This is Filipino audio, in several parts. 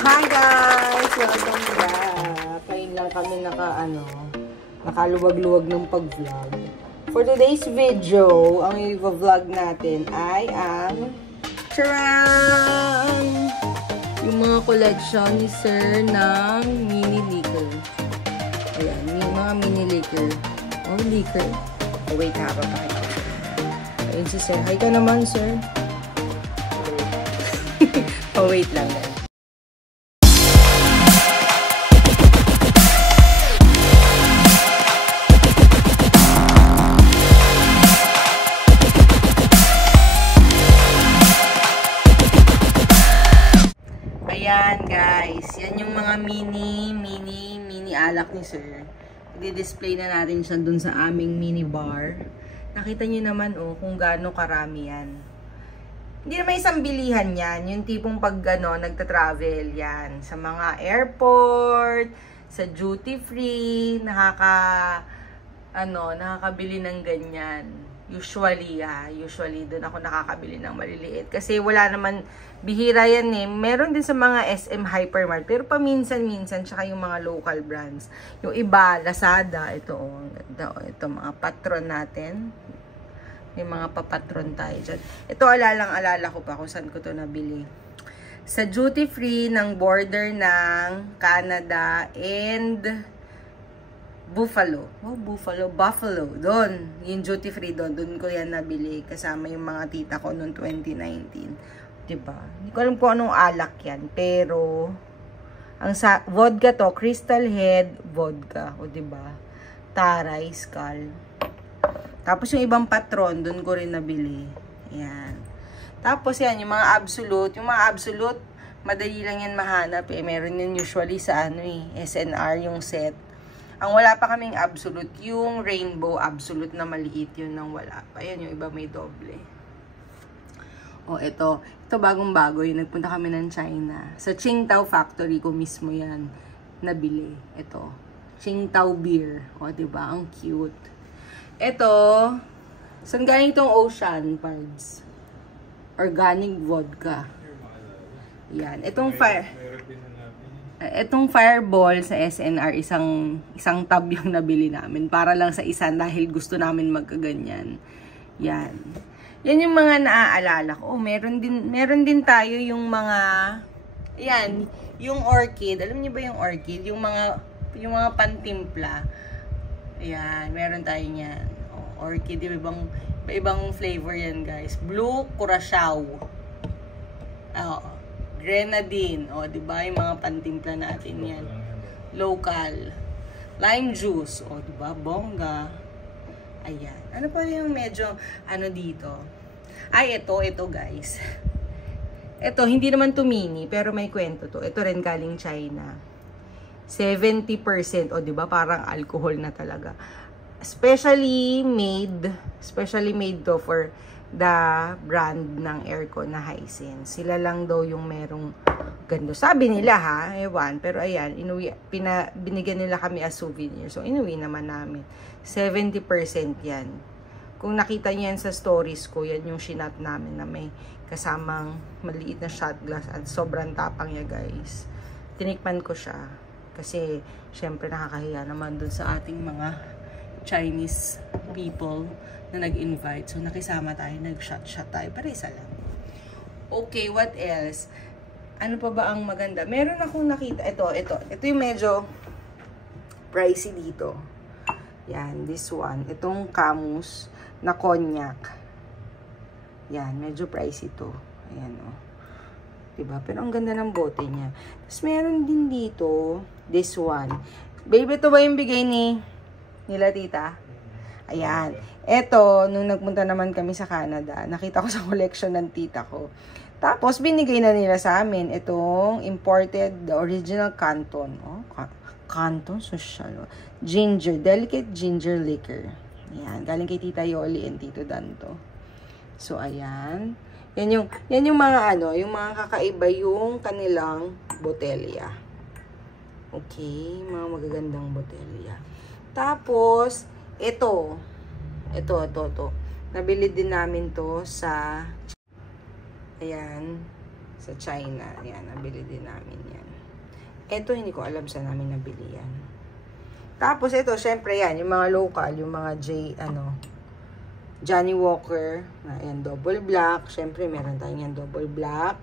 Hi guys! Welcome back! Kain lang kami nakaluwag-luwag ng pag-vlog. For today's video, ang i-vlog natin ay ang charan! Yung mga collection ni Sir ng mini liquor. Ayan, yung mga mini liquor. Oh, liquor. Oh, wait, nakapapakita ko. Ayun si Sir. Hi ka naman, Sir. Oh, wait lang guys. Ayan guys, yan yung mga mini alak ni Sir. I-display na natin siya dun sa aming mini bar. Nakita nyo naman kung gaano karami yan. Hindi naman isang bilihan yan. Yung tipong pag nagta-travel yan. Sa mga airport, sa duty free, nakakabili ng ganyan. Usually doon ako nakakabili ng maliliit. Kasi wala naman, bihira yan eh. Meron din sa mga SM Hypermart. Pero paminsan-minsan, tsaka yung mga local brands. Yung iba, Lazada, ito mga patron natin. May mga papatron tayo dyan. Ito, alala ko pa kung saan ko to nabili. Sa duty free ng border ng Canada and Buffalo. Buffalo. Doon. Yung duty free doon ko yan nabili. Kasama yung mga tita ko noong 2019. Diba? Hindi ko alam kung anong alak yan. Pero, ang vodka to, Crystal Head vodka. O diba? Taray, Skull. Tapos yung ibang patron, doon ko rin nabili. Yan. Tapos yan, yung mga absolute. Yung mga absolute, madali lang yan mahanap eh. Meron yun usually sa SNR yung set. Ang wala pa kaming absolute, yung rainbow absolute na maliit, yun nang wala pa. Ayan, yung iba may doble. Ito bagong-bago, yung nagpunta kami ng China. Sa Qingdao factory ko mismo yan nabili. Ito, Qingdao beer. Diba? Ang cute. Ito, saan galing itong Ocean Pards? Organic vodka. Yan. Itong Fireball sa SNR, isang tab yung nabili namin. Para lang sa isa dahil gusto namin magkaganyan. Yan. Yan yung mga naaalala ko. Meron din tayo yung mga, yan, yung orchid. Alam niyo ba yung orchid? Yung mga pantimpla. Ayan, meron tayo niyan. Orchid, ibang flavor yan guys. Blue Curacao. Grenadine. Diba? Yung mga pantimpla natin yan. Local. Lime juice. Diba? Bongga. Ayan. Ano pa yung medyo, dito? Ito guys. Ito, hindi naman to mini, pero may kwento to. Ito rin galing China. 70%. Diba? Parang alcohol na talaga. Specially made to for the brand ng aircon na Hisense. Sila lang daw yung merong gando. Sabi nila ewan. Pero ayan, binigyan nila kami as souvenir. So, inuwi naman namin. 70% yan. Kung nakita niyo yan sa stories ko, yan yung shinot namin na may kasamang maliit na shot glass at sobrang tapang niya guys. Tinikman ko siya. Kasi, syempre nakakahiya naman dun sa ating mga Chinese people na nag-invite. So, nakisama tayo, nag-shot tayo. Para isa lang. Okay, what else? Ano pa ba ang maganda? Meron akong nakita. Ito yung medyo pricey dito. Yan, this one. Itong Camus na cognac. Yan, medyo pricey to. Ayan, diba? Pero ang ganda ng bote niya. Tapos, meron din dito, this one. Baby, ito ba yung bigay nila tita? Ayan. Eto, nung nagpunta naman kami sa Canada, nakita ko sa collection ng tita ko. Tapos, binigay na nila sa amin itong imported, the original Canton. Canton Social. Ginger, delicate ginger liquor. Ayan. Galing kay Tita Yoli and Tito Danto. So, ayan. Yan yung mga yung mga kakaiba yung kanilang botelya. Okay. Mga magagandang botelya. Tapos, ito. Nabili din namin to sa, ayan, Sa China. Yan, nabili din namin yan. Ito, hindi ko alam saan namin nabili yan. Tapos, ito, syempre yan, yung mga local, yung mga Johnny Walker. Ayan, double black. Syempre, meron tayo yan, double black.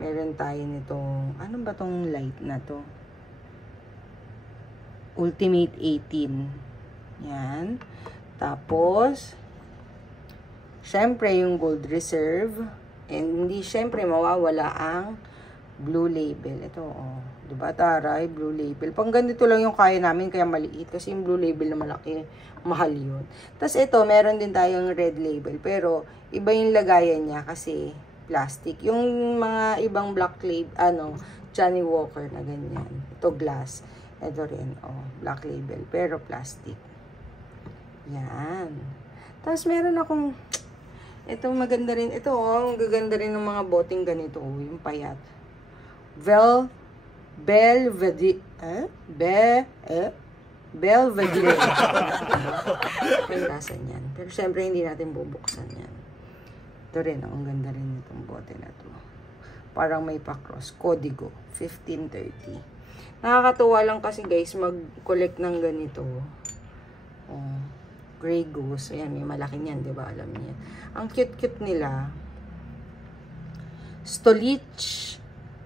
Meron tayo nitong, ano ba tong light na to? Ultimate 18. Yan. Tapos, syempre, yung Gold Reserve. And hindi, syempre, mawawala ang Blue Label. Ito, oh. Diba, taray, Blue Label. Pang ganito lang yung kaya namin, kaya maliit. Kasi yung Blue Label na malaki, mahal yun. Tapos ito, meron din tayong Red Label. Pero, iba yung lagayan niya kasi plastic. Yung mga ibang black label, Johnny Walker na ganyan. Ito, glass. Ito rin, oh, black label. Pero plastic. Yan. Tapos meron akong, ito maganda rin. Ito, oh, ang gaganda rin ng mga boting ganito. Oh, yung payat. Belvedere. Belvedere. Ang lasan yan. Pero syempre, hindi natin bubuksan yan. Ito rin, ang ganda rin itong bote na to. Parang may pa-cross. Codigo. 1530. Nakakatuwa lang kasi guys, mag-collect ng ganito. Oh, Grey Goose. Ayan, may malaki niyan, di ba? Alam niyo. Ang cute-cute nila.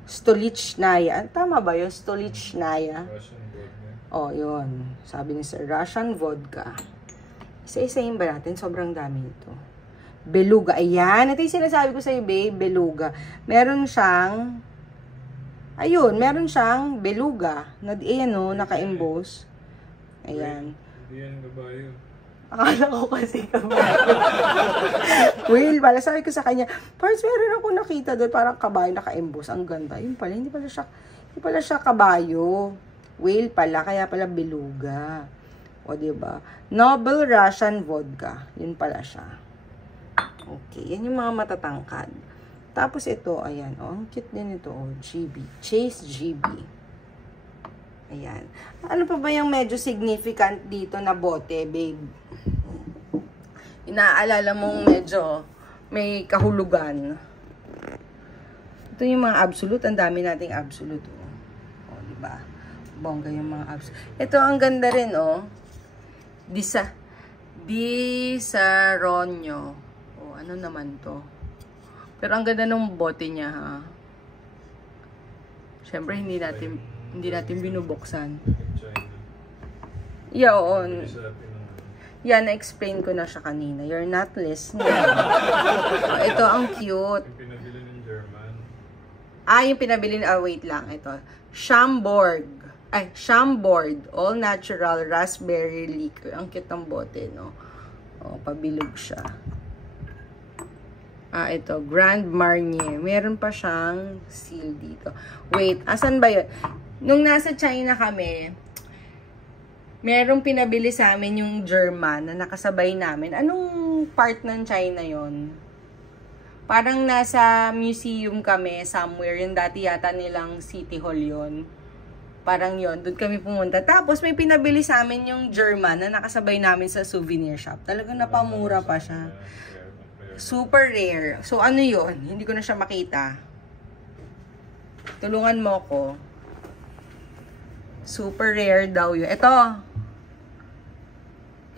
Stolichnaya. Tama ba yun? Stolichnaya. Oh, yun. Sabi ni Sir, Russian vodka. Isa-isahin ba natin? Sobrang dami ito. Beluga. Ayan. Ito yung sinasabi ko sa'yo, babe. Beluga. Meron siyang, ayun, meron siyang beluga. Ayan, no, naka-emboss. Ayan. Hindi yan kabayo. Akala ko kasi kabayo. Will, pala sabi ko sa kanya, parang meron ako nakita doon, parang kabayo naka-emboss. Ang ganda. Yun pala, hindi pala siya kabayo. Whale pala, kaya pala beluga. O, diba? Noble Russian vodka. Yun pala siya. Okay, yan yung mga matatangkad. Tapos ito, ayan. Oh, ang cute din ito. Oh, GB. Chase GB. Ayan. Ano pa ba yung medyo significant dito na bote, babe? Inaalala mong medyo may kahulugan. Ito yung mga absolute. Ang dami nating absolute. Oh, diba? Bongga yung mga absolute. Ito, ang ganda rin, oh. Disaronio. Oh, ano naman to? Pero ang ganda ng bote niya, ha? Siyempre, hindi natin binubuksan. Yeah, oo. Yeah, na-explain ko na siya kanina. You're not listening. Ito, ang cute. Yung pinabili ng German. Yung pinabili, wait lang. Ito. Chambord. All natural raspberry liquor. Ang cute ng bote, no? Oh, pabilog siya. Ito, Grand Marnier. Meron pa siyang seal dito. Wait, asan ba yun? Nung nasa China kami, merong pinabili sa amin yung German na nakasabay namin. Anong part ng China yon? Parang nasa museum kami somewhere. Yung dati yata nilang City Hall yon. Parang yon, doon kami pumunta. Tapos may pinabili sa amin yung German na nakasabay namin sa souvenir shop. Talagang napamura pa siya. Super rare. So, ano yun? Hindi ko na siya makita. Tulungan mo ko. Super rare daw yun. Ito.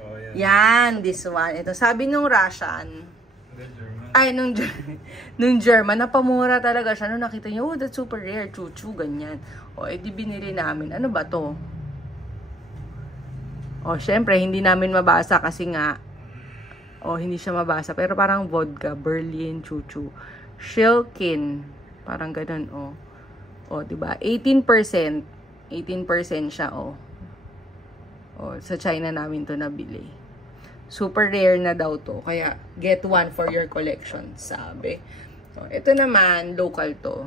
Oh, yan, this one. Ito. Sabi nung Russian. Nung German, napamura talaga siya. Nung nakita niyo, oh, that's super rare. Chuchu, ganyan. O, edi binili namin. Ano ba to? O, syempre, hindi namin mabasa kasi nga, hindi siya mabasa. Pero parang vodka, Berlin, Chuchu. Shilkin. Parang ganun, O, diba? 18%. 18% siya, O, sa China namin to nabili. Super rare na daw to. Kaya, get one for your collection, sabi. So, ito naman, local to.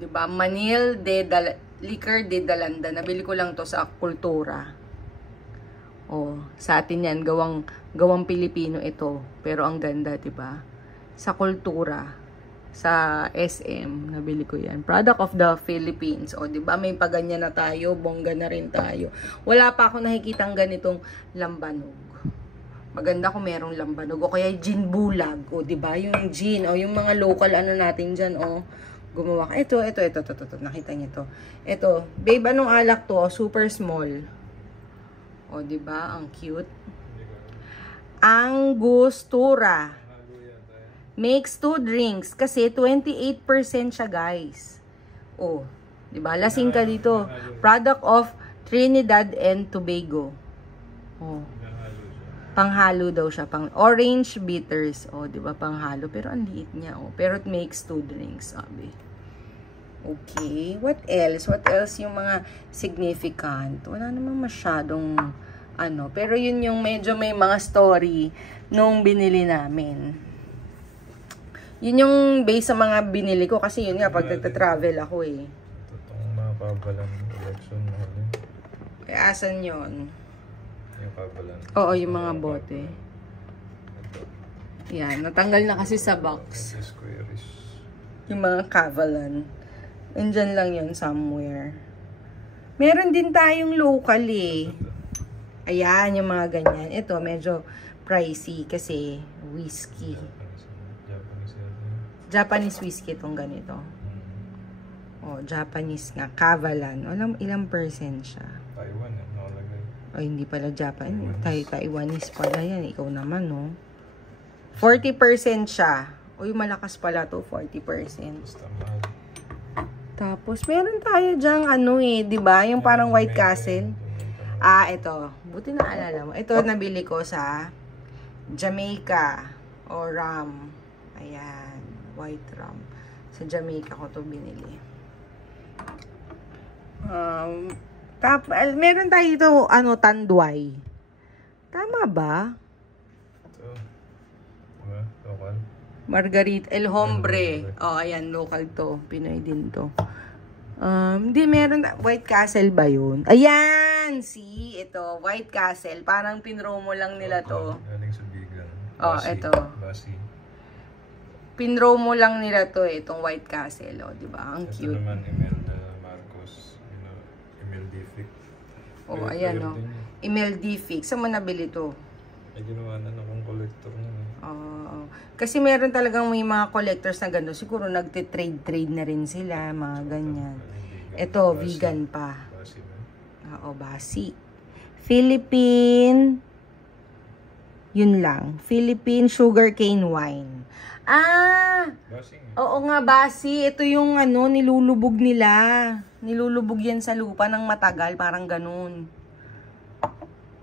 Diba? Manil Liquor de Dalanda. Nabili ko lang to sa Kultura. Sa atin yan, gawang Pilipino ito. Pero ang ganda, diba? Sa Kultura, sa SM, nabili ko yan. Product of the Philippines. Diba? May paganyan na tayo, bongga na rin tayo. Wala pa ako nakikitang ganitong lambanog. Maganda kung merong lambanog. O kaya gin bulag. O, diba? Yung gin. O, yung mga local ano natin dyan. O, gumawa ka. Ito. Nakita niyo to. Ito. Babe, anong alak to? Super small. O, diba? Ang cute. Angostura. Makes 2 drinks. Kasi 28% siya, guys. O, diba? Lasing ka dito. Product of Trinidad and Tobago. O. Panghalo daw siya. Pang orange bitters. O, di ba? Panghalo. Pero ang liit niya. O. Pero it makes 2 drinks. Sabi. Okay. What else? What else yung mga significant? Wala namang masyadong ano. Pero yun yung medyo may mga story nung binili namin. Yun yung base sa mga binili ko. Kasi yun nga, pag nagta-travel ako eh. Totoong makabalang election na rin. Kaya asan yun? Yung kabalan. Oo, yung mga bote. Yan, natanggal na kasi sa box. Yung mga Kavalan. Nandyan lang yun somewhere. Meron din tayong local eh. Ayan, yung mga ganyan. Ito, medyo pricey kasi whiskey. Japanese whiskey itong ganito. Oh, Japanese nga. Kavalan. Ilang percent siya? Taiwan eh. O, hindi pala Japan. Taiwanese pala yan. Ikaw naman, no? 40% siya. Uy, malakas pala to. 40%. Tapos, meron tayo dyang ano eh. Diba? Yung parang White Castle. Ah, ito. Buti na alala mo. Ito, nabili ko sa Jamaica. O rum. Ayan. White rum. Sa Jamaica ko to binili. Meron tayo dito, Tanduay. Tama ba? Ito. Diba? Local? Margarita, El Hombre. Oh, ayan, local to. Pinoy din to. Hindi, meron. White Castle ba yun? Ayan! See? Ito, White Castle. Parang pinromo lang nila to. Galing sa vegan. Oh, ito. Basi. Pinromo lang nila to eh, itong White Castle. Oh, diba? Ang cute. Ito naman, Imelda Marcos. Imelda Fix. Oh, ayan o. Imelda Fix. Saan mo nabili to? Ay, ginawa na akong collector na. Kasi meron talagang may mga collectors na gano'n. Siguro nagtitrade-trade na rin sila. Mga ganyan. Ito, vegan pa. Basi na. Oo, basi. Philippine. Yun lang. Philippine sugarcane wine. Ah! Basi nga. Oo nga, basi. Ito yung nilulubog nila. Nilulubog yan sa lupa ng matagal. Parang ganun.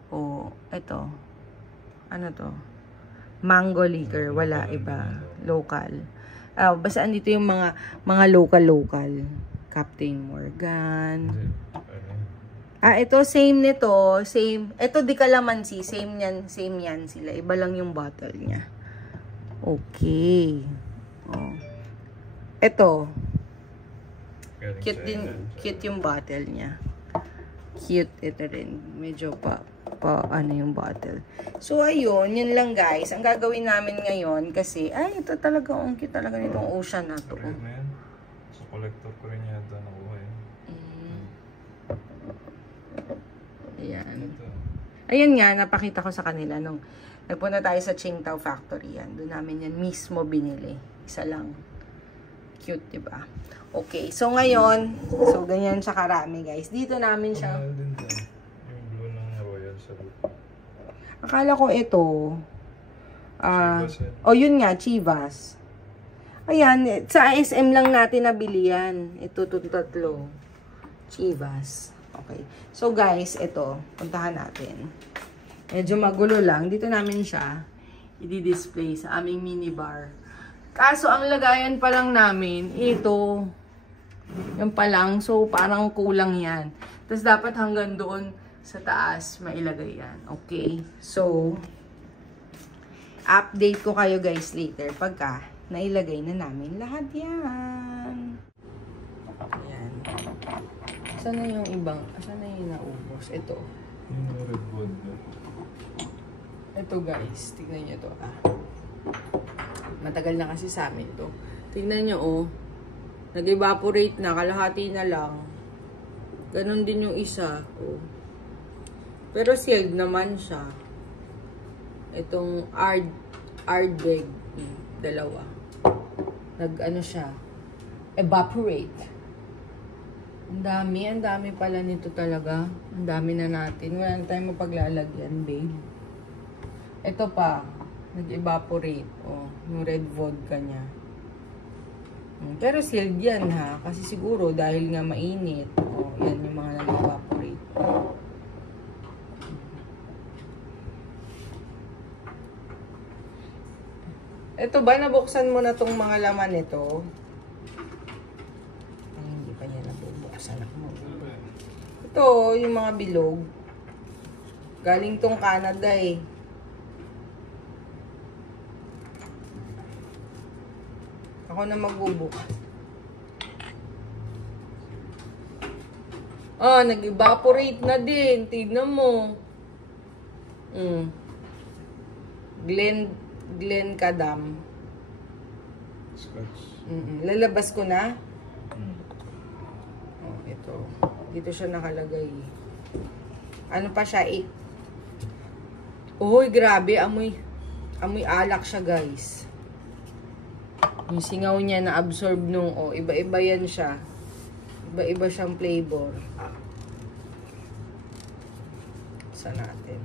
Oh, ito. Ano to? Mango liquor. Wala, iba. Local. Basta andito yung mga local. Captain Morgan. Ito, same nito. Same. Ito, di kalamansi. Same yan sila. Iba lang yung bottle niya. Okay. Oh. Ito. Cute din. Cute yung bottle niya. Cute ito rin. Medyo yung bottle. So, ayun. Yun lang, guys. Ang gagawin namin ngayon kasi, ito talaga. Ang cute talaga nitong ocean na to. Sa collector ko rin yata nakuha eh. Ayan. Ayan nga, napakita ko sa kanila nung nagpunta tayo sa Qingdao Factory. Yan. Doon namin yan mismo binili. Isa lang. Cute, diba? Okay. So, ngayon, ganyan siya karami, guys. Dito namin siya. Yung blue ng Royal Salute. Akala ko ito. Yun nga, Chivas. Ayan, sa SM lang natin nabili yan. Ito, tatlo. Chivas. Okay. So, guys, ito. Puntahan natin. Medyo magulo lang. Dito namin siya i-display sa aming minibar. Kaso, ang lagayan pa lang namin, ito. Yan pa lang. So, parang kulang yan. Tapos, dapat hanggang doon sa taas, mailagay yan. Okay? So, update ko kayo guys later pagka nailagay na namin lahat yan. Ayan. Saan na yung ibang? Saan na yung naubos? Ito. Yung red bond. Ito guys. Tignan nyo to. Matagal na kasi sa amin to. Tignan nyo oh. Nag-evaporate na. Kalahati na lang. Ganon din yung isa. Oh. Pero sealed naman siya. Itong Ardbeg, dalawa. Nag-ano siya, evaporate. Ang dami pala nito talaga. Ang dami na natin. Wala na tayong mapaglalagyan, babe. Ito pa, nag-evaporate. Oh, yung red vodka niya. Pero sealed yan, ha. Kasi siguro, dahil nga mainit. Oh, yan yung mga nag-evaporate. Ito ba, nabuksan mo na tong mga laman nito? Ay, hindi pa niya nabubuksan. Ito, yung mga bilog. Galing tong Canada eh. Ako na magbubuk. Ah, nag-evaporate na din. Tignan mo. Glencadam. Scotch. Lalabas ko na. Oh, ito. Dito siya nakalagay. Ano pa siya? Uy, grabe. Amoy alak siya, guys. Yung singaw niya na-absorb nung, iba-iba yan siya. Iba-iba siyang flavor. Sa natin.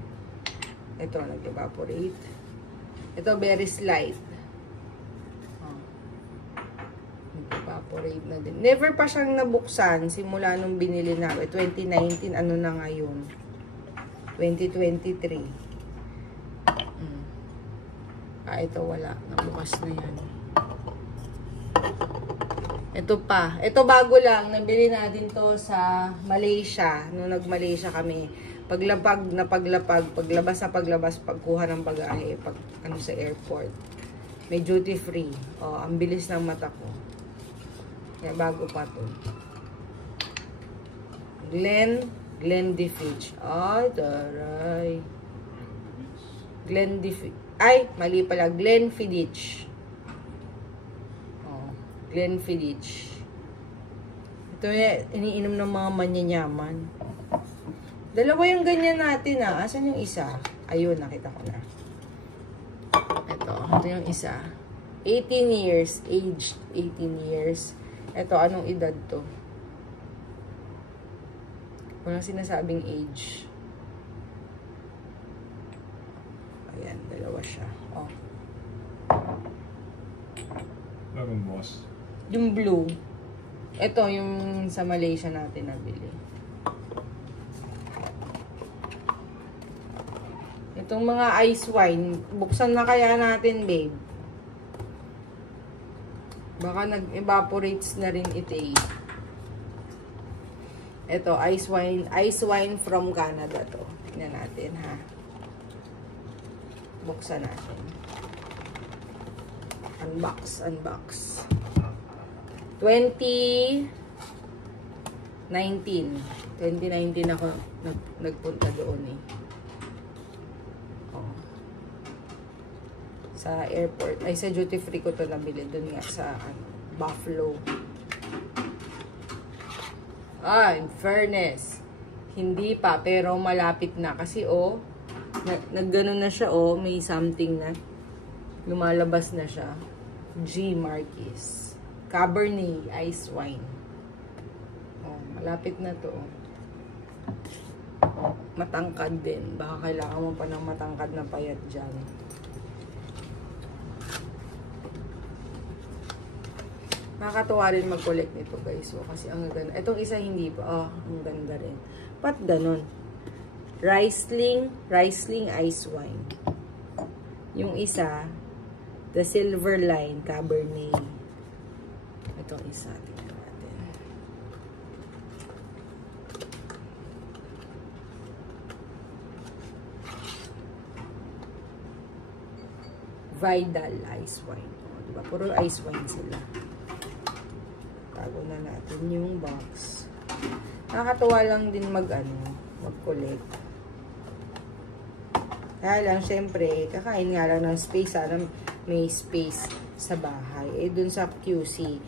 Ito, nag-evaporate. Ito, very slight. Nag-evaporate na din. Never pa siyang nabuksan simula nung binili na. 2019, ano na ngayon? 2023. Ito wala. Nabukas na yan. Ito pa. Ito bago lang. Nabili natin to sa Malaysia. Nung nag-Malaysia kami. Paglabas sa paglabas, pagkuha ng bagahe, sa airport. May duty free. Oh, ang bilis ng mata ko. Kaya bago pa to. Glenfiddich. Ay, taray. Glenfiddich. Ay, mali pala. Glenfiddich. Oh, Glenfiddich. Ito yung iniinom ng mga manyanyaman. Dalawa yung ganyan natin, ah. Asan yung isa? Ayun, nakita ko na. Ito yung isa. 18 years. Aged 18 years. Ito, anong edad to? Walang sinasabing age. Ayan, dalawa siya. Oh. Bagong boss. Yung blue. Ito, yung sa Malaysia natin nabili. Itong mga ice wine, buksan na kaya natin, babe. Baka nag-evaporates na rin ito eh. Ito, ice wine from Canada to. Tingnan natin, ha. Buksan natin. Unbox. 2019 ako nagpunta doon eh. Sa airport. Ay, sa duty free ko to nabili. Doon nga sa Buffalo. In fairness. Hindi pa, pero malapit na. Kasi, nagganon na siya, may something na. Lumalabas na siya. G. Marquis. Cabernet Ice Wine. Malapit na to. Matangkad din. Baka kailangan mo pa ng matangkad na payat dyan. Nakakatuwa rin mag-collect nito, guys. Kasi ang ganda. Itong isa hindi pa. Ang ganda rin. Ba't ganun? Riesling Ice Wine. Yung isa, the Silver Line Cabernet. Itong isa. Tingnan natin. Vidal Ice Wine. Diba? Puro ice wine sila. Tago na natin yung box. Nakakatuwa lang din mag-collect. Kaya lang, syempre, kakain nga lang ng space. Sana may space sa bahay. Dun sa QC,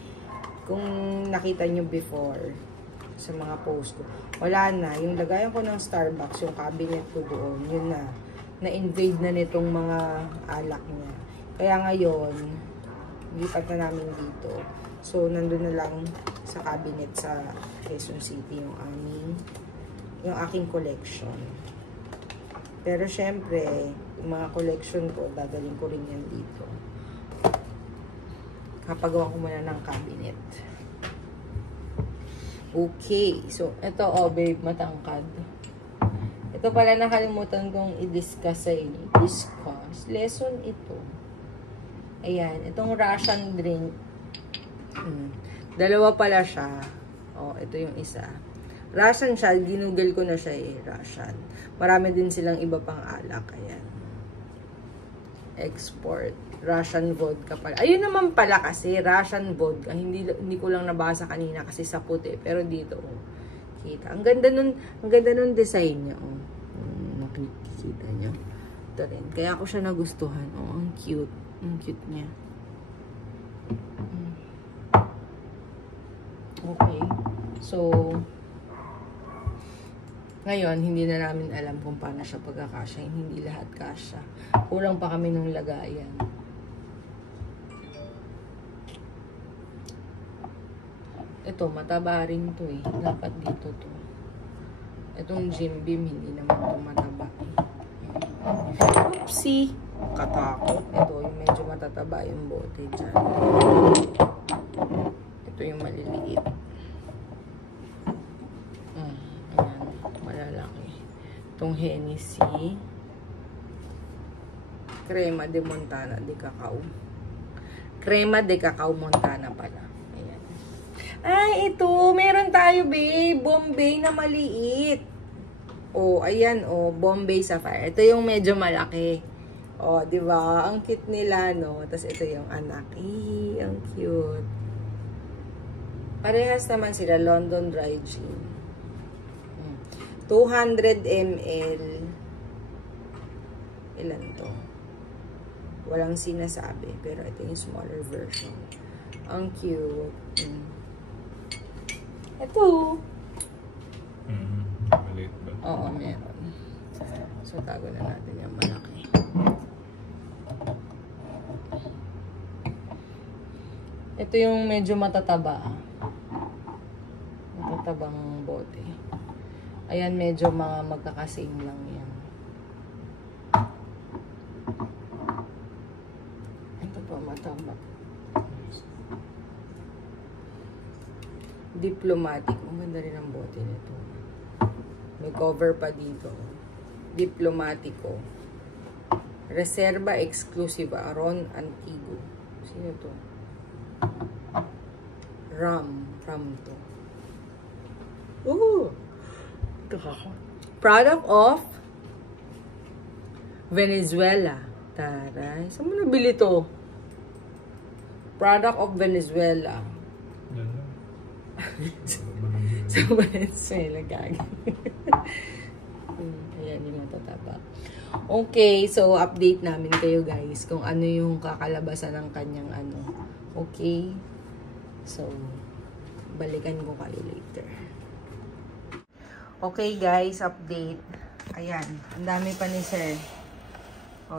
kung nakita nyo before, sa mga post ko, wala na. Yung lagayan ko ng Starbucks, yung cabinet ko doon, yun na. na-invade na nitong mga alak niya. Kaya ngayon, lipat na namin dito. So, nandun na lang sa cabinet sa Quezon City yung aking collection. Pero syempre, yung mga collection ko, dadalhin ko rin yan dito. Kapagawa ko muna ng cabinet. Okay. So, ito, babe, matangkad. Ito pala nakalimutan kong i-discuss sa inyo. Lesson ito. Ayan. Itong Russian drink. Dalawa pala siya. Ito yung isa. Russian siya. Ginugel ko na siya Russian. Marami din silang iba pang alak. Ayan. Export. Russian vodka pala. Ayun naman pala kasi. Russian vodka. Hindi ko lang nabasa kanina kasi sa puti. Pero dito, kita. Ang ganda nun design niya. Nakikita niyo. Ito rin. Kaya ako siya nagustuhan. Ang cute. Ang cute niya. Okay. So, ngayon, hindi na namin alam kung paano siya pagkakasya. Hindi lahat kasya. Kulang pa kami ng lagayan. Ito, mataba rin to eh. Dapat dito to. Itong Jim Beam, hindi naman to mataba eh. Oopsie! Katakot. Ito, yung medyo matataba yung bote dyan. Ito yung maliliit. Ayan, malalaki. Itong Hennessy. Crema de Montana de Cacao. Crema de Cacao Montana pala. Ayan. Ay, ito. Meron tayo, babe. Bombay na maliit. Ayan, Bombay Sapphire. Ito yung medyo malaki. Di ba? Ang cute nila, no? Tapos ito yung anak. Ang cute. Parehas naman sila, London Dry Gin. 200 ml. Ilan to? Walang sinasabi. Pero ito yung smaller version. Ang cute. Ito. Maliit ba? Oo, meron. So, tago na natin yung malaki. Ito yung medyo matataba. Matatabang bote. Ayan, medyo mga magkakasing lang yan. Ito pa, mataba. Diplomatic. Ang ganda rin ang bote nito. May cover pa dito. Diplomatico. Reserva Exclusiva. Ron Antigo. Sino to? Ram to. Product of Venezuela. Taray. Saan mo nabili to? Product of Venezuela. Sa Venezuela, gagi. Ayan yung matataba. Okay, so update namin kayo guys kung ano yung kakalabasan ng kanyang ano. Okay? So, balikan ko kayo later. Okay guys, update. Ayan, ang dami pa ni Sir.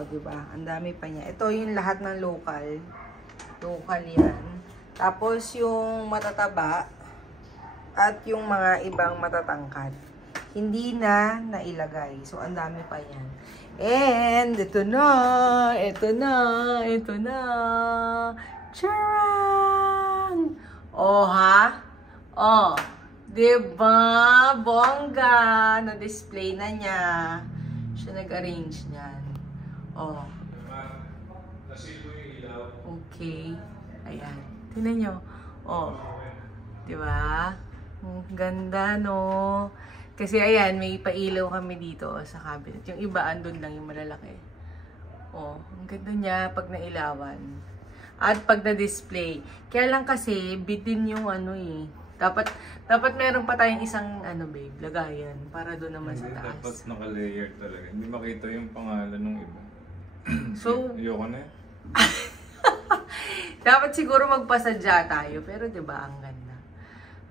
Diba? Ang dami pa niya. Ito yung lahat ng local. Local yan. Tapos yung matataba at yung mga ibang matatangkad. Hindi na nailagay. So, ang dami pa yan. And, ito na! Charang! Ha? Diba? Bongga! Na-display na niya. Siya nag-arrange niyan. Okay. Ayan. Tingnan nyo. Diba? Ganda, no? Kasi ayan, may pailaw kami dito sa cabinet. Yung iba, andun lang yung malalaki. Ang ganda niya pag nailawan. At pag na-display. Kaya lang kasi, bitin yung ano eh. Dapat meron pa tayong isang babe, lagayan. Para doon naman sa taas. Dapat naka-layer talaga. Hindi makita yung pangalan ng iba. So, ayoko na dapat siguro magpasadya tayo. Pero diba, ang ganda.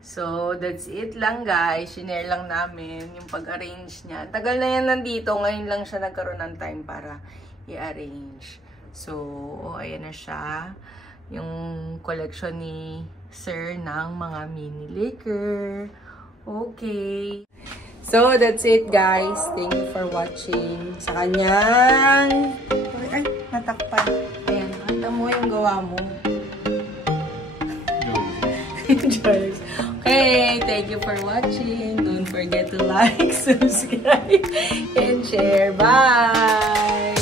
So, that's it lang guys. Shinare lang namin yung pag-arrange niya. Tagal na yan nandito. Ngayon lang siya nagkaroon ng time para i-arrange. So, ayan na siya. Yung collection ni Sir ng mga mini liquor. Okay. So, that's it guys. Thank you for watching. Sa kanyang... Ay, natakpan. Ayan, nakita mo yung gawa mo. Cheers. Okay, thank you for watching. Don't forget to like, subscribe, and share. Bye!